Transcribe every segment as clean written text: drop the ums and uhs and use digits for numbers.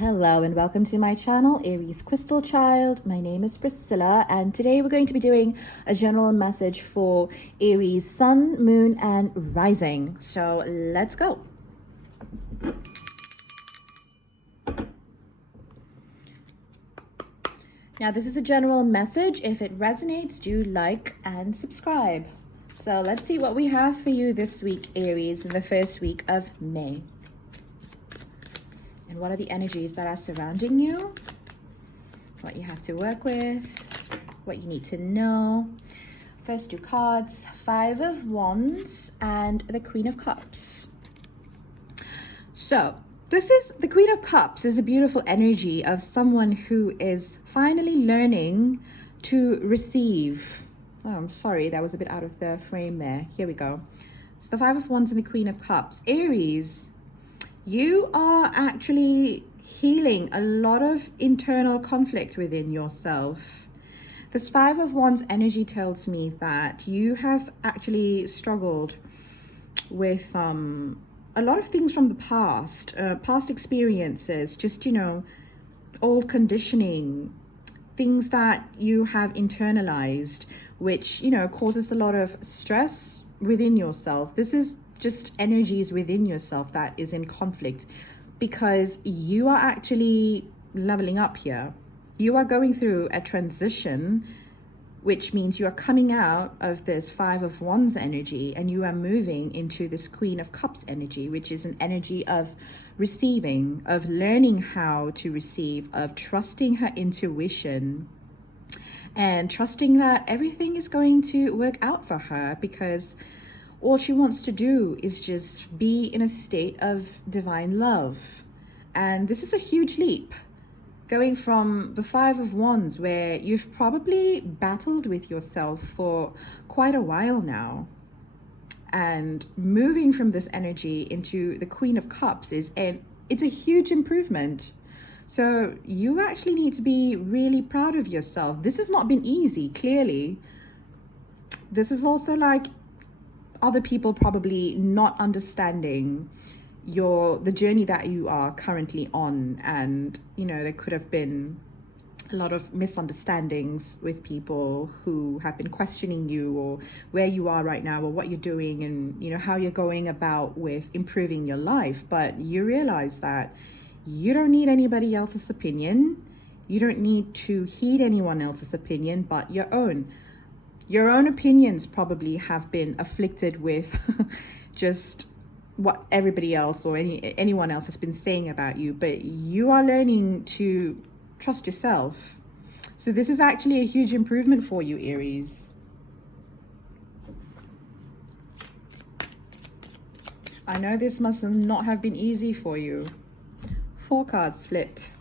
Hello and welcome to my channel, Aries Crystal Child. My name is Priscilla and today we're going to be doing a general message for Aries Sun, Moon and Rising. So let's go. Now this is a general message. If it resonates, do like and subscribe. So let's see what we have for you this week, Aries, in the first week of May. And what are the energies that are surrounding you? What you have to work with, what you need to know. First two cards, Five of Wands and the Queen of Cups. So this is the Queen of Cups is a beautiful energy of someone who is finally learning to receive. Oh, I'm sorry, that was a bit out of the frame there. Here we go. So the Five of Wands and the Queen of Cups. Aries, you are actually healing a lot of internal conflict within yourself. This Five of Wands energy tells me that you have actually struggled with a lot of things from the past, past experiences, just, old conditioning, things that you have internalized, which, causes a lot of stress within yourself. This is just energies within yourself that is in conflict because you are actually leveling up here. You are going through a transition, which means you are coming out of this Five of Wands energy and you are moving into this Queen of Cups energy, which is an energy of receiving, of learning how to receive, of trusting her intuition and trusting that everything is going to work out for her, because all she wants to do is just be in a state of divine love. And this is a huge leap, going from the Five of Wands, where you've probably battled with yourself for quite a while now, and moving from this energy into the Queen of Cups it's a huge improvement. So you actually need to be really proud of yourself. This has not been easy, clearly. This is also like other people probably not understanding the journey that you are currently on, and there could have been a lot of misunderstandings with people who have been questioning you or where you are right now or what you're doing and how you're going about with improving your life. But you realize that you don't need anybody else's opinion. You don't need to heed anyone else's opinion but your own. Your own opinions probably have been afflicted with just what everybody else or anyone else has been saying about you, but you are learning to trust yourself. So this is actually a huge improvement for you, Aries. I know this must not have been easy for you. Four cards flipped.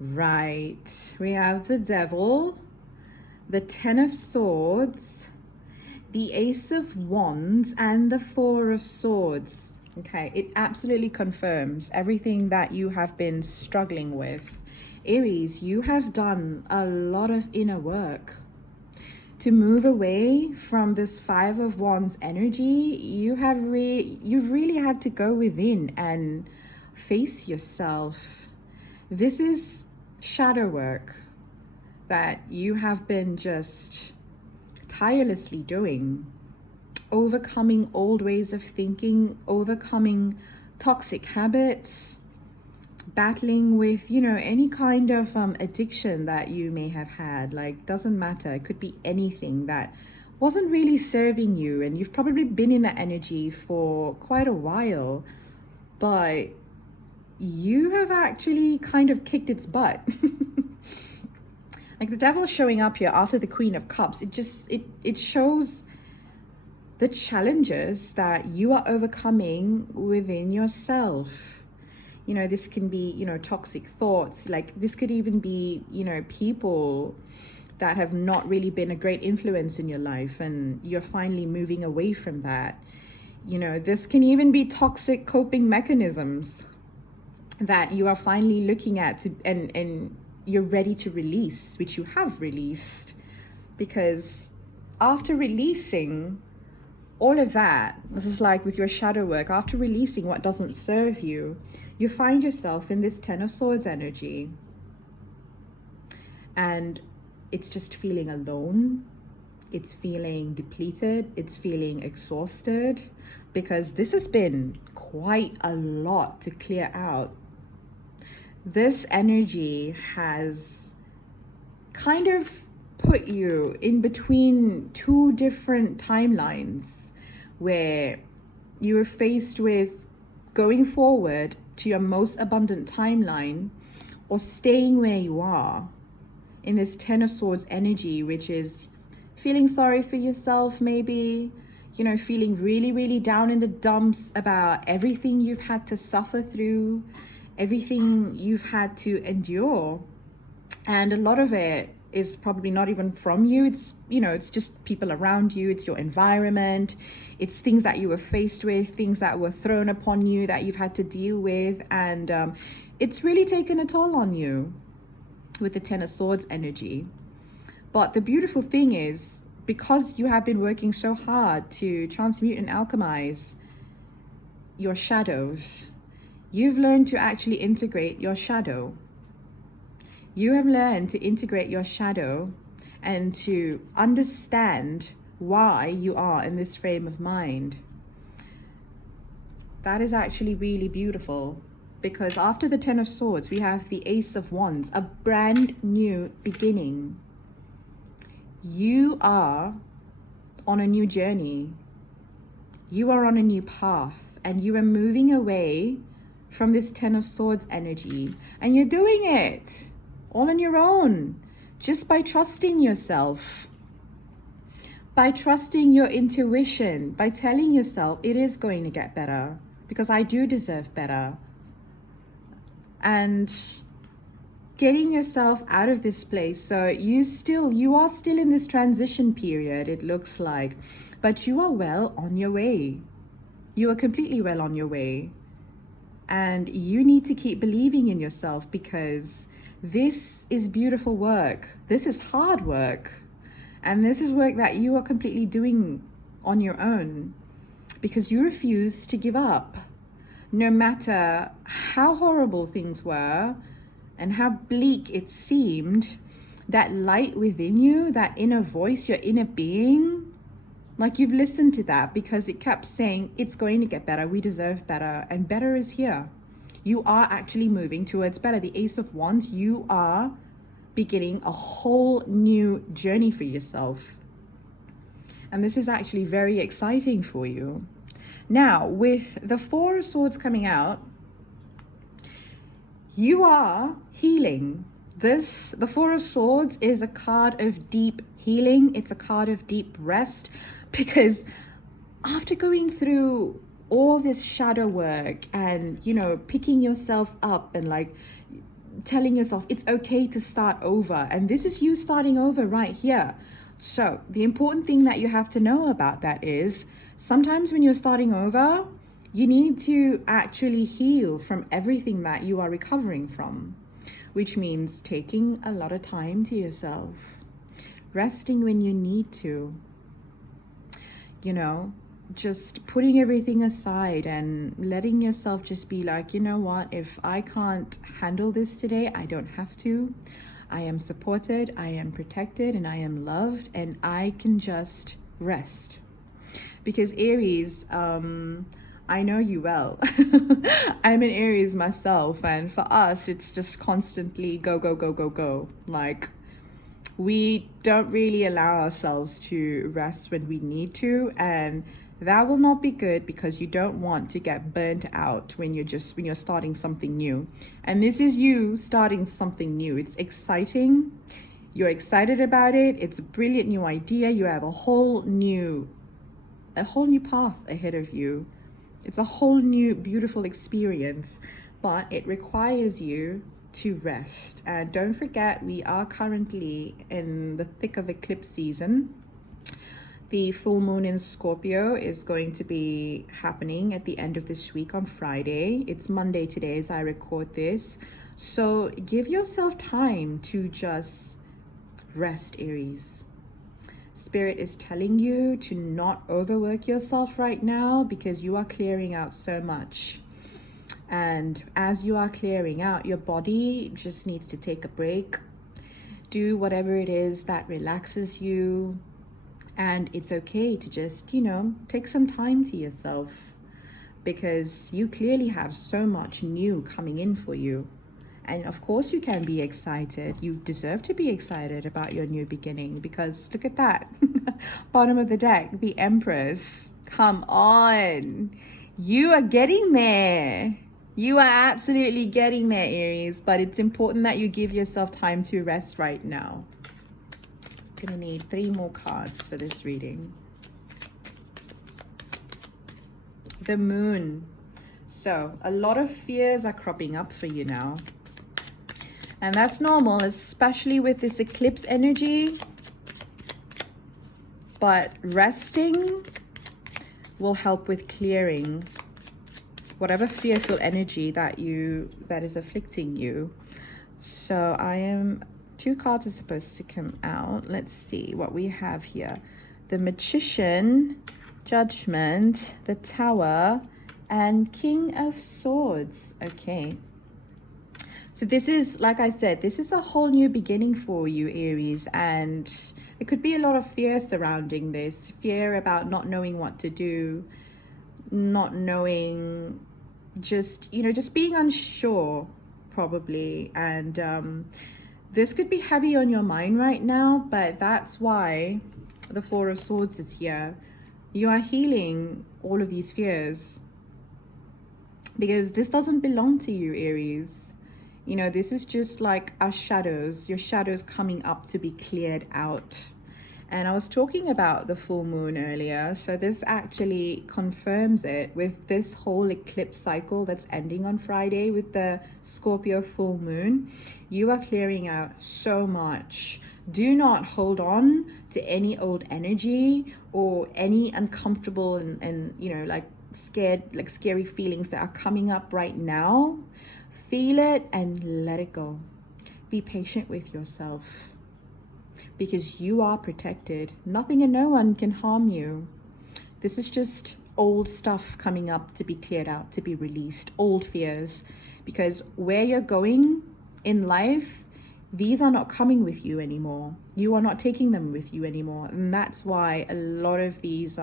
Right, we have the Devil, the Ten of Swords, the Ace of Wands and the Four of Swords. Okay, it absolutely confirms everything that you have been struggling with. Aries, you have done a lot of inner work to move away from this Five of Wands energy. You've really had to go within and face yourself. This is shadow work that you have been just tirelessly doing, overcoming old ways of thinking, overcoming toxic habits, battling with any kind of addiction that you may have had. Like, doesn't matter, it could be anything that wasn't really serving you, and you've probably been in that energy for quite a while, but you have actually kind of kicked its butt. Like the Devil showing up here after the Queen of Cups, it shows the challenges that you are overcoming within yourself. This can be, toxic thoughts. Like this could even be, people that have not really been a great influence in your life, and you're finally moving away from that. This can even be toxic coping mechanisms that you are finally looking at and you're ready to release, which you have released, because after releasing all of that, this is like with your shadow work, after releasing what doesn't serve you, you find yourself in this Ten of Swords energy. And it's just feeling alone. It's feeling depleted. It's feeling exhausted, because this has been quite a lot to clear out. This energy has kind of put you in between two different timelines, where you were faced with going forward to your most abundant timeline, or staying where you are in this Ten of Swords energy, which is feeling sorry for yourself, maybe, you know, feeling really, really down in the dumps about everything you've had to suffer through, everything you've had to endure. And a lot of it is probably not even from you. It's, you know, it's just people around you. It's your environment. It's things that you were faced with, things that were thrown upon you that you've had to deal with. And it's really taken a toll on you with the Ten of Swords energy. But the beautiful thing is, because you have been working so hard to transmute and alchemize your shadows, you've learned to actually integrate your shadow. You have learned to integrate your shadow and to understand why you are in this frame of mind. That is actually really beautiful, because after the Ten of Swords, we have the Ace of Wands, a brand new beginning. You are on a new journey. You are on a new path, and you are moving away from this Ten of Swords energy, and you're doing it all on your own, just by trusting yourself, by trusting your intuition, by telling yourself it is going to get better, because I do deserve better. And getting yourself out of this place. So you are still in this transition period, it looks like, but you are well on your way. You are completely well on your way. And you need to keep believing in yourself, because this is beautiful work. This is hard work. And this is work that you are completely doing on your own, because you refuse to give up. No matter how horrible things were and how bleak it seemed, that light within you, that inner voice, your inner being, like you've listened to that, because it kept saying, it's going to get better, we deserve better, and better is here. You are actually moving towards better. The Ace of Wands, you are beginning a whole new journey for yourself. And this is actually very exciting for you. Now, with the Four of Swords coming out, you are healing. The Four of Swords is a card of deep healing. It's a card of deep rest, because after going through all this shadow work and, you know, picking yourself up and like telling yourself it's okay to start over, and this is you starting over right here. So the important thing that you have to know about that is, sometimes when you're starting over, you need to actually heal from everything that you are recovering from, which means taking a lot of time to yourself, resting when you need to, you know, just putting everything aside and letting yourself just be like, you know what, if I can't handle this today, I don't have to. I am supported, I am protected, and I am loved, and I can just rest. Because Aries, I know you well. I'm an Aries myself, and for us, it's just constantly go, go, go, go, go. Like, we don't really allow ourselves to rest when we need to, and that will not be good, because you don't want to get burnt out when you're starting something new. And this is you starting something new. It's exciting. You're excited about it. It's a brilliant new idea. You have a whole new path ahead of you. It's a whole new beautiful experience, but it requires you to rest. And don't forget, we are currently in the thick of eclipse season. The full moon in Scorpio is going to be happening at the end of this week on Friday. It's Monday today as I record this. So give yourself time to just rest, Aries. Spirit is telling you to not overwork yourself right now because you are clearing out so much. And as you are clearing out, your body just needs to take a break. Do whatever it is that relaxes you. And it's okay to just, take some time to yourself, because you clearly have so much new coming in for you. And of course you can be excited. You deserve to be excited about your new beginning, because look at that. Bottom of the deck, the Empress. Come on. You are getting there. You are absolutely getting there, Aries, but it's important that you give yourself time to rest right now. I'm gonna need 3 more cards for this reading. The Moon. So a lot of fears are cropping up for you now. And that's normal, especially with this eclipse energy. But resting will help with clearing whatever fearful energy that is afflicting you. So 2 cards are supposed to come out. Let's see what we have here. The Magician, Judgment, the Tower, and King of Swords. Okay. So this is, like I said, this is a whole new beginning for you, Aries, and there could be a lot of fear surrounding this. Fear about not knowing what to do, not knowing, just being unsure, probably. And this could be heavy on your mind right now, but that's why the 4 of Swords is here. You are healing all of these fears, because this doesn't belong to you, Aries. This is just like our shadows, your shadows coming up to be cleared out. And I was talking about the full moon earlier, so this actually confirms it with this whole eclipse cycle that's ending on Friday with the Scorpio full moon. You are clearing out so much. Do not hold on to any old energy or any uncomfortable and scary feelings that are coming up right now. Feel it and let it go. Be patient with yourself, because you are protected. Nothing and no one can harm you. This is just old stuff coming up to be cleared out, to be released, old fears. Because where you're going in life, these are not coming with you anymore. You are not taking them with you anymore. And that's why a lot of these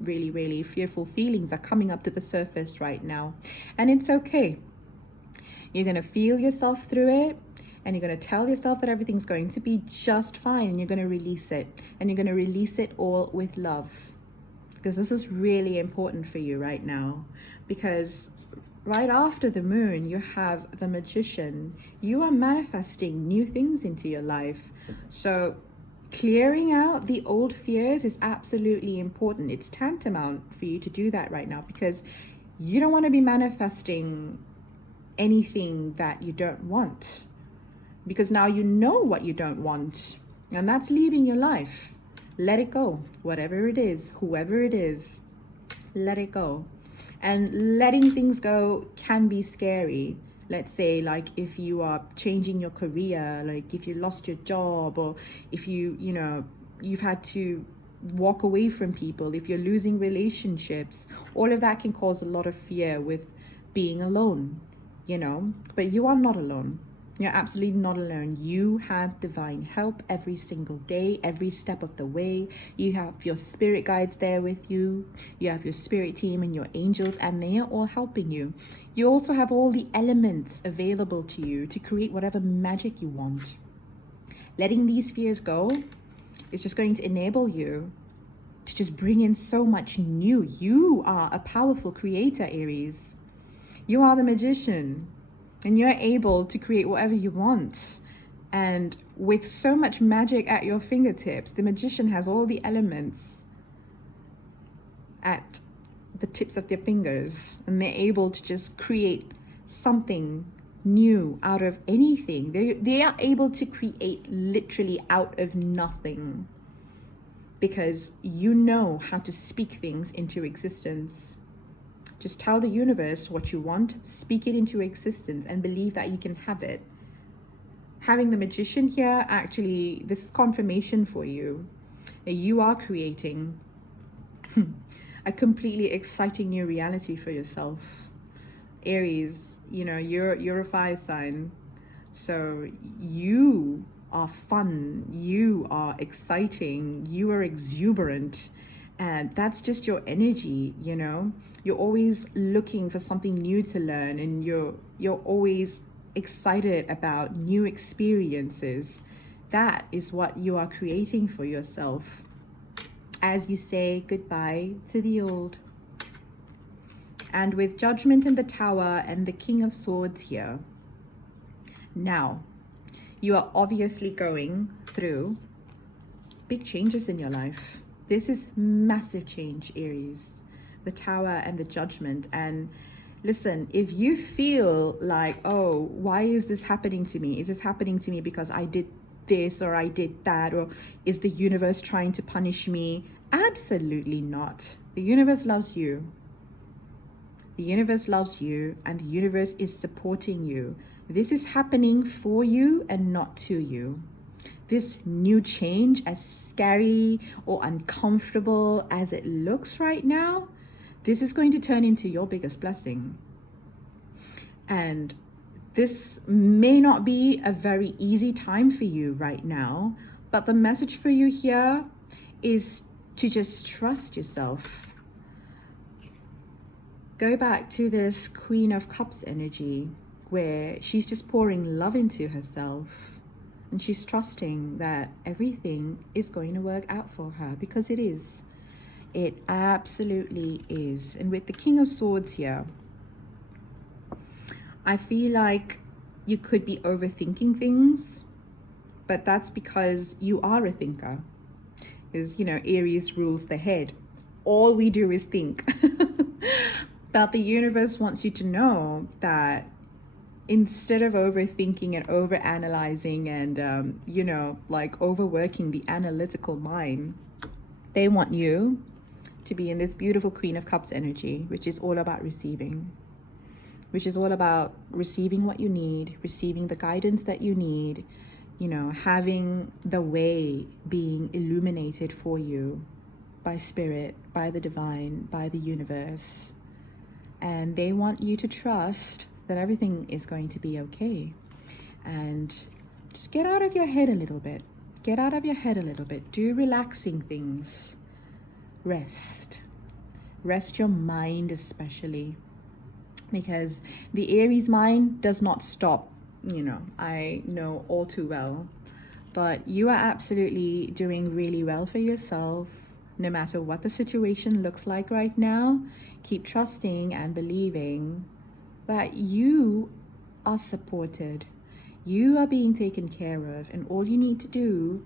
really, really fearful feelings are coming up to the surface right now. And it's okay. You're going to feel yourself through it. And you're going to tell yourself that everything's going to be just fine. And you're going to release it. And you're going to release it all with love. Because this is really important for you right now. Because right after the moon, you have the Magician. You are manifesting new things into your life. So clearing out the old fears is absolutely important. It's tantamount for you to do that right now. Because you don't want to be manifesting anything that you don't want. Because now you know what you don't want, and that's leaving your life. Let it go. Whatever it is, whoever it is, let it go. And letting things go can be scary. Let's say, like, if you are changing your career, like if you lost your job, or if you've had to walk away from people, if you're losing relationships, all of that can cause a lot of fear with being alone, but you are not alone. You're absolutely not alone. You have divine help every single day, every step of the way. You have your spirit guides there with you. You have your spirit team and your angels, and they are all helping you. You also have all the elements available to you to create whatever magic you want. Letting these fears go is just going to enable you to just bring in so much new. You are a powerful creator, Aries. You are the Magician. And you're able to create whatever you want. And with so much magic at your fingertips, the Magician has all the elements at the tips of their fingers. And they're able to just create something new out of anything. They are able to create literally out of nothing. Because you know how to speak things into existence. Just tell the universe what you want, speak it into existence, and believe that you can have it. Having the Magician here, actually, this is confirmation for you. You are creating a completely exciting new reality for yourself. Aries, you're a fire sign. So you are fun, you are exciting, you are exuberant, and that's just your energy. You're always looking for something new to learn, and you're always excited about new experiences. That is what you are creating for yourself as you say goodbye to the old. And with Judgment in the Tower and the King of Swords here, now you are obviously going through big changes in your life. This is massive change, Aries. The Tower and the Judgment. And listen, if you feel like, oh, why is this happening to me? Is this happening to me because I did this or I did that? Or is the universe trying to punish me? Absolutely not. The universe loves you. The universe loves you, and the universe is supporting you. This is happening for you and not to you. This new change, as scary or uncomfortable as it looks right now, this is going to turn into your biggest blessing. And this may not be a very easy time for you right now, but the message for you here is to just trust yourself. Go back to this Queen of Cups energy where she's just pouring love into herself and she's trusting that everything is going to work out for her, because it is. It absolutely is. And with the King of Swords here, I feel like you could be overthinking things, but that's because you are a thinker. Because, Aries rules the head. All we do is think. But the universe wants you to know that instead of overthinking and overanalyzing and, like overworking the analytical mind, they want you to be in this beautiful Queen of Cups energy, which is all about receiving, which is all about receiving what you need, receiving the guidance that you need, having the way being illuminated for you by spirit, by the divine, by the universe. And they want you to trust that everything is going to be okay. And just get out of your head a little bit. Get out of your head a little bit. Do relaxing things. Rest. Rest your mind especially. Because the Aries mind does not stop. I know all too well. But you are absolutely doing really well for yourself. No matter what the situation looks like right now, keep trusting and believing that you are supported. You are being taken care of, and all you need to do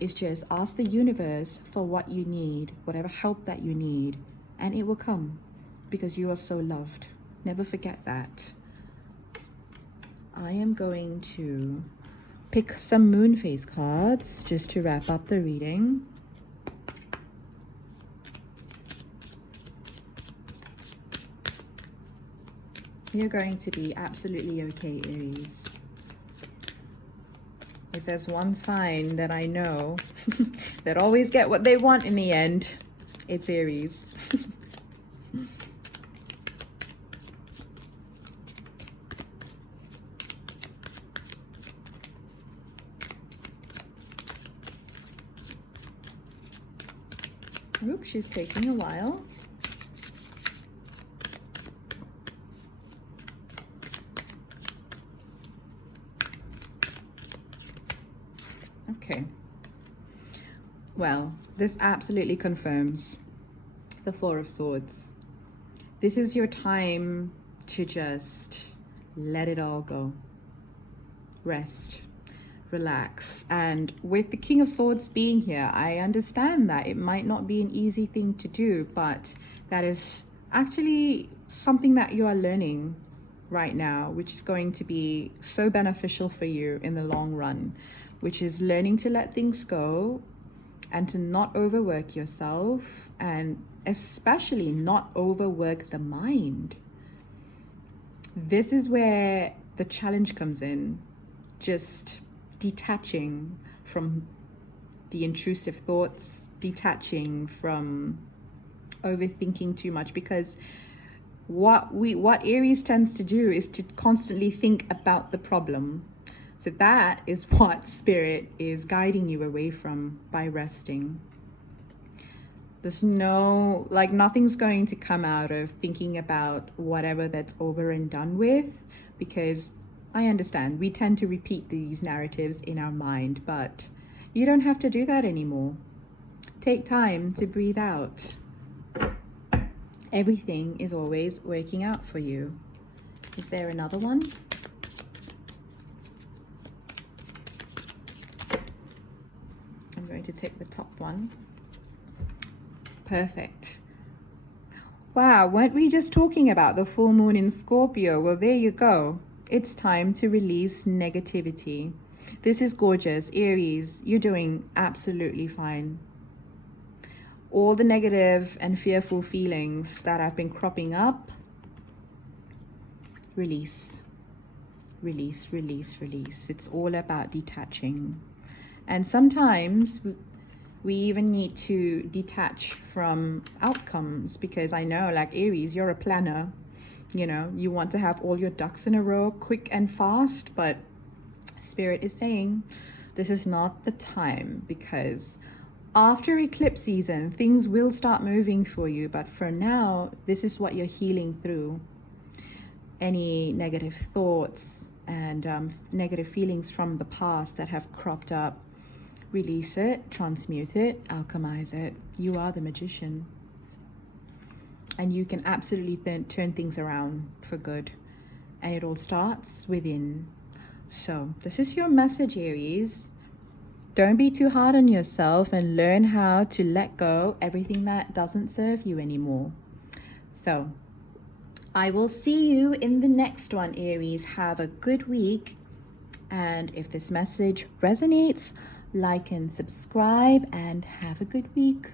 is just ask the universe for what you need, whatever help that you need, and it will come because you are so loved. Never forget that. I am going to pick some moon phase cards just to wrap up the reading. You're going to be absolutely okay, Aries. If there's one sign that I know that always get what they want in the end, it's Aries. Oops, she's taking a while. Okay. Well, this absolutely confirms the Four of Swords. This is your time to just let it all go. Rest. Relax. And with the King of Swords being here, I understand that it might not be an easy thing to do, but that is actually something that you are learning right now, which is going to be so beneficial for you in the long run, which is learning to let things go and to not overwork yourself, and especially not overwork the mind. This is where the challenge comes in. Just detaching from the intrusive thoughts, detaching from overthinking too much, because what Aries tends to do is to constantly think about the problem. So that is what Spirit is guiding you away from by resting. There's no, like, nothing's going to come out of thinking about whatever that's over and done with, because I understand we tend to repeat these narratives in our mind, but you don't have to do that anymore. Take time to breathe out. Everything is always working out for you. Is there another one? I'm going to take the top one. Perfect. Wow, weren't we just talking about the full moon in Scorpio? Well, there you go. It's time to release negativity. This is gorgeous. Aries, you're doing absolutely fine. All the negative and fearful feelings that have been cropping up, release. Release, release, release. It's all about detaching. And sometimes we even need to detach from outcomes, because I know, like Aries, you're a planner. You know, you want to have all your ducks in a row quick and fast, but Spirit is saying this is not the time, because after eclipse season, things will start moving for you. But for now, this is what you're healing through. Any negative thoughts and negative feelings from the past that have cropped up, release it, transmute it, alchemize it. You are the magician. And you can absolutely turn things around for good. And it all starts within. So this is your message, Aries. Don't be too hard on yourself and learn how to let go everything that doesn't serve you anymore. So I will see you in the next one, Aries. Have a good week. And if this message resonates, like and subscribe, and have a good week.